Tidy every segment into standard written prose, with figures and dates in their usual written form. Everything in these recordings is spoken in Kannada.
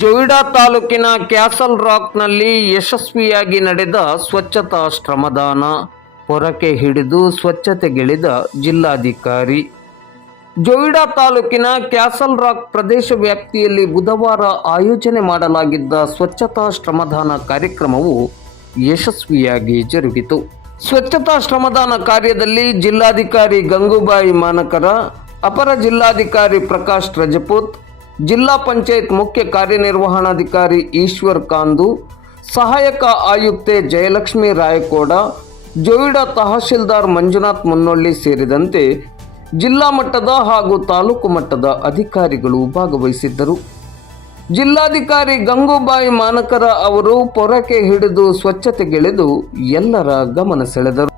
ಜೊಯಿಡಾ ತಾಲೂಕಿನ ಕ್ಯಾಸಲ್ ರಾಕ್ನಲ್ಲಿ ಯಶಸ್ವಿಯಾಗಿ ನಡೆದ ಸ್ವಚ್ಛತಾ ಶ್ರಮದಾನ. ಪೊರಕೆ ಹಿಡಿದು ಸ್ವಚ್ಛತೆಗಿಳಿದ ಜಿಲ್ಲಾಧಿಕಾರಿ. ಜೊಯಿಡಾ ತಾಲೂಕಿನ ಕ್ಯಾಸಲ್ ರಾಕ್ ಪ್ರದೇಶ ವ್ಯಾಪ್ತಿಯಲ್ಲಿ ಬುಧವಾರ ಆಯೋಜನೆ ಮಾಡಲಾಗಿದ್ದ ಸ್ವಚ್ಛತಾ ಶ್ರಮದಾನ ಕಾರ್ಯಕ್ರಮವು ಯಶಸ್ವಿಯಾಗಿ ಜರುಗಿತು. ಸ್ವಚ್ಛತಾ ಶ್ರಮದಾನ ಕಾರ್ಯದಲ್ಲಿ ಜಿಲ್ಲಾಧಿಕಾರಿ ಗಂಗೂಬಾಯಿ ಮಾನಕರ, ಅಪರ ಜಿಲ್ಲಾಧಿಕಾರಿ ಪ್ರಕಾಶ್ ರಜಪೂತ್, ಜಿಲ್ಲಾ ಪಂಚಾಯತ್ ಮುಖ್ಯ ಕಾರ್ಯನಿರ್ವಹಣಾಧಿಕಾರಿ ಈಶ್ವರ್ ಕಾಂದು, ಸಹಾಯಕ ಆಯುಕ್ತೆ ಜಯಲಕ್ಷ್ಮಿ ರಾಯಕೋಡ, ಜೊಯಿಡಾ ತಹಶೀಲ್ದಾರ್ ಮಂಜುನಾಥ್ ಮುನ್ನೊಳ್ಳಿ ಸೇರಿದಂತೆ ಜಿಲ್ಲಾ ಮಟ್ಟದ ಹಾಗೂ ತಾಲೂಕು ಮಟ್ಟದ ಅಧಿಕಾರಿಗಳು ಭಾಗವಹಿಸಿದ್ದರು. ಜಿಲ್ಲಾಧಿಕಾರಿ ಗಂಗೂಬಾಯಿ ಮಾನಕರ ಅವರು ಪೊರಕೆ ಹಿಡಿದು ಸ್ವಚ್ಛತೆಗಿಳಿದು ಎಲ್ಲರ ಗಮನ ಸೆಳೆದರು.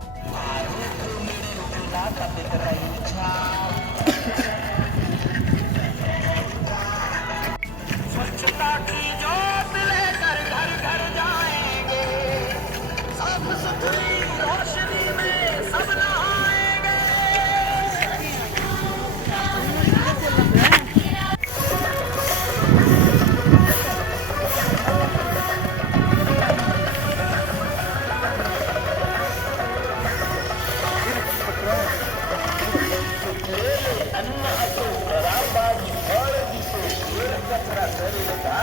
स्वच्छता की जोत लेकर घर घर जाएंगे, साफ सुथरी रोशनी में सब नहाएंगे। अन्न असो रामबाजी और जिसे कचरा करेगा